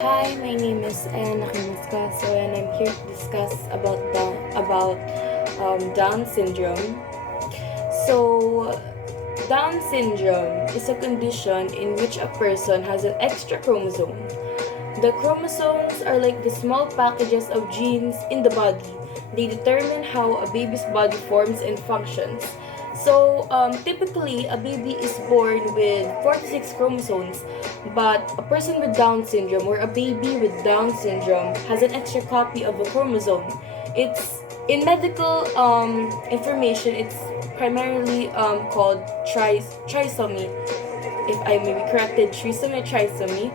Hi, my name is Anna Kimuska, and I'm here to discuss about Down syndrome. So, Down syndrome is a condition in which a person has an extra chromosome. The chromosomes are like the small packages of genes in the body. They determine how a baby's body forms and functions. Typically, a baby is born with 46 chromosomes, but a person with Down syndrome or a baby with Down syndrome has an extra copy of a chromosome. It's in medical information. It's primarily called trisomy. If I may be corrected, trisomy.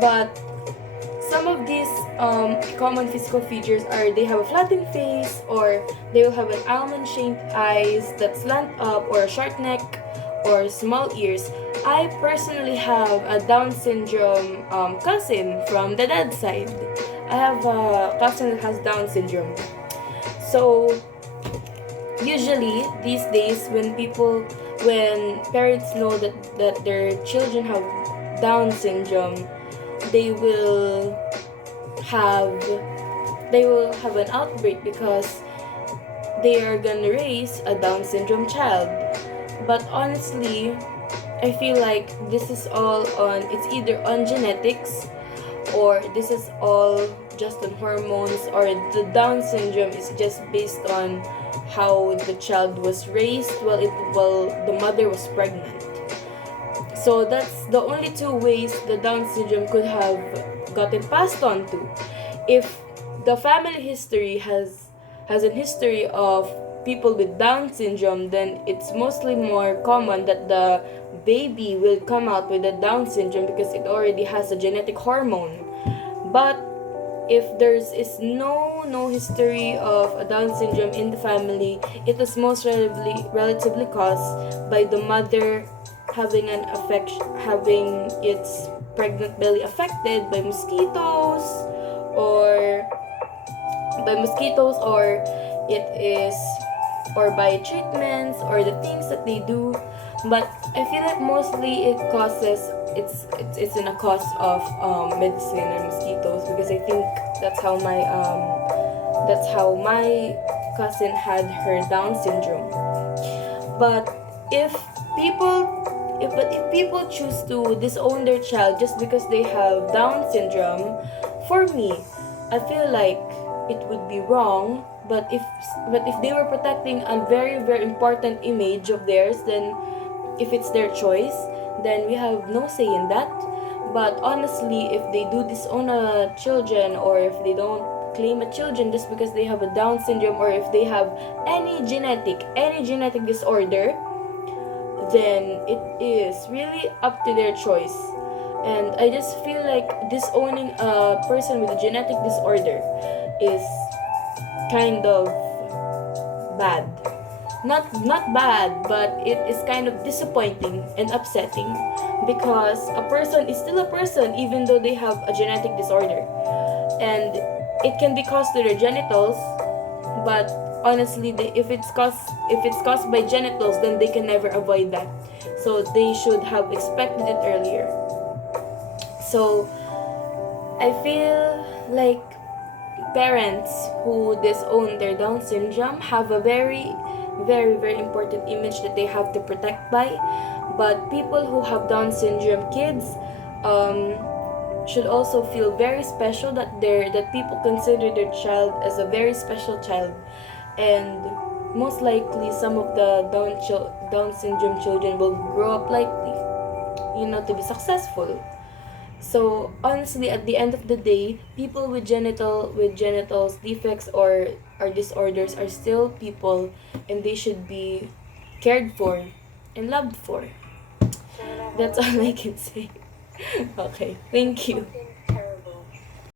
But some of these common physical features are they have a flattened face, or they will have an almond-shaped eyes that slant up, or a short neck, or small ears. I personally have a Down syndrome cousin from the dad's side. I have a cousin that has Down syndrome. So usually these days, when parents know that their children have Down syndrome, they will have they will have an outbreak because they are gonna raise a Down syndrome child. But honestly, I feel like this is all on it's either on genetics, or this is all just on hormones, or the Down syndrome is just based on how the child was raised while the mother was pregnant. So that's the only two ways the Down syndrome could have gotten passed on to. If the family history has a history of people with Down syndrome, then it's mostly more common that the baby will come out with a Down syndrome because it already has a genetic hormone. But if there is no history of a Down syndrome in the family, it was most relatively caused by the mother having its pregnant belly affected by mosquitoes, or it is or by treatments or the things that they do. But I feel like mostly it's in a cause of medicine and mosquitoes, because I think that's how my cousin had her Down syndrome. But if people choose to disown their child just because they have Down syndrome, for me, I feel like it would be wrong. But if they were protecting a very important image of theirs, then if it's their choice, then we have no say in that. But honestly, if they do disown children, or if they don't claim a children just because they have a Down syndrome, or if they have any genetic disorder, then it is really up to their choice. And I just feel like disowning a person with a genetic disorder is kind of bad. Not bad, but it is kind of disappointing and upsetting, because a person is still a person even though they have a genetic disorder. And it can be caused to their genitals, but honestly, if it's caused by genitals, then they can never avoid that. So they should have expected it earlier. So I feel like parents who disown their Down syndrome have a very important image that they have to protect by. But people who have Down syndrome kids should also feel very special, that people consider their child as a very special child. And most likely some of the Down syndrome children will grow up likely, to be successful. So honestly, at the end of the day, people with genitals defects or disorders are still people, and they should be cared for and loved for. That's all I can say. Okay, thank you.